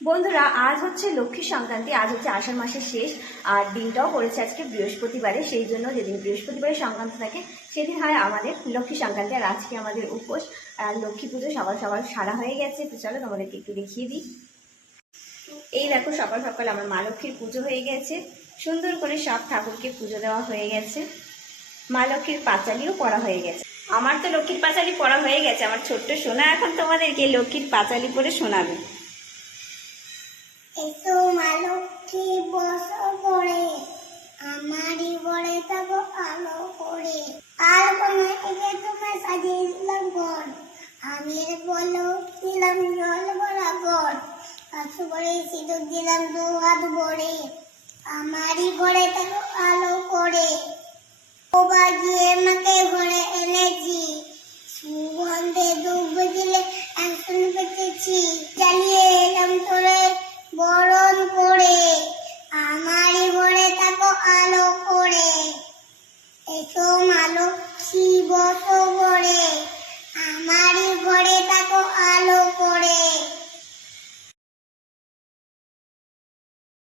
বন্ধুরা, আজ হচ্ছে লক্ষ্মী সংক্রান্তি। আজ হচ্ছে আষাঢ় মাসের শেষ, আর দিনটাও পড়েছে আজকে বৃহস্পতিবারে। সেই জন্য যেদিন বৃহস্পতিবারে সংক্রান্তি থাকে সেদিন হয় আমাদের লক্ষ্মী সংক্রান্তি। আর আজকে আমাদের উপোস, আর লক্ষ্মী পুজো সকাল সকাল সারা হয়ে গেছে। তো চলো তোমাদেরকে একটু দেখিয়ে দিই। এই দেখো, সকাল সকাল আমার মা লক্ষ্মীর পুজো হয়ে গেছে। সুন্দর করে সব ঠাকুরকে পুজো দেওয়া হয়ে গেছে। মা লক্ষ্মীর পাঁচালিও পড়া হয়ে গেছে। আমার তো লক্ষ্মীর পাঁচালি পড়া হয়ে গেছে। আমার ছোট্ট সোনা এখন তোমাদেরকে লক্ষ্মীর পাঁচালি পড়ে শোনাবে। এসো মা লক্ষ্মী বসো করে, আমারই বলে থাকো আলো করে। আর কোনো থেকে তোমায় সাজিয়ে দিলাম ঘর, আমি বলো দিলাম জল বরাবর। পাশে করে সিঁদুর দিলাম দু হাত ভরে, আমারই বলে থাকো আলো করে। ও বাজিয়ে মাকে ঘরে এনেছি, সুগন্ধে ধূপ দিলে একজন পেতেছি। জ্বালিয়ে এলাম তোরে বরণ করে, আমারই ভরে থাকো আলো করে। এসো মা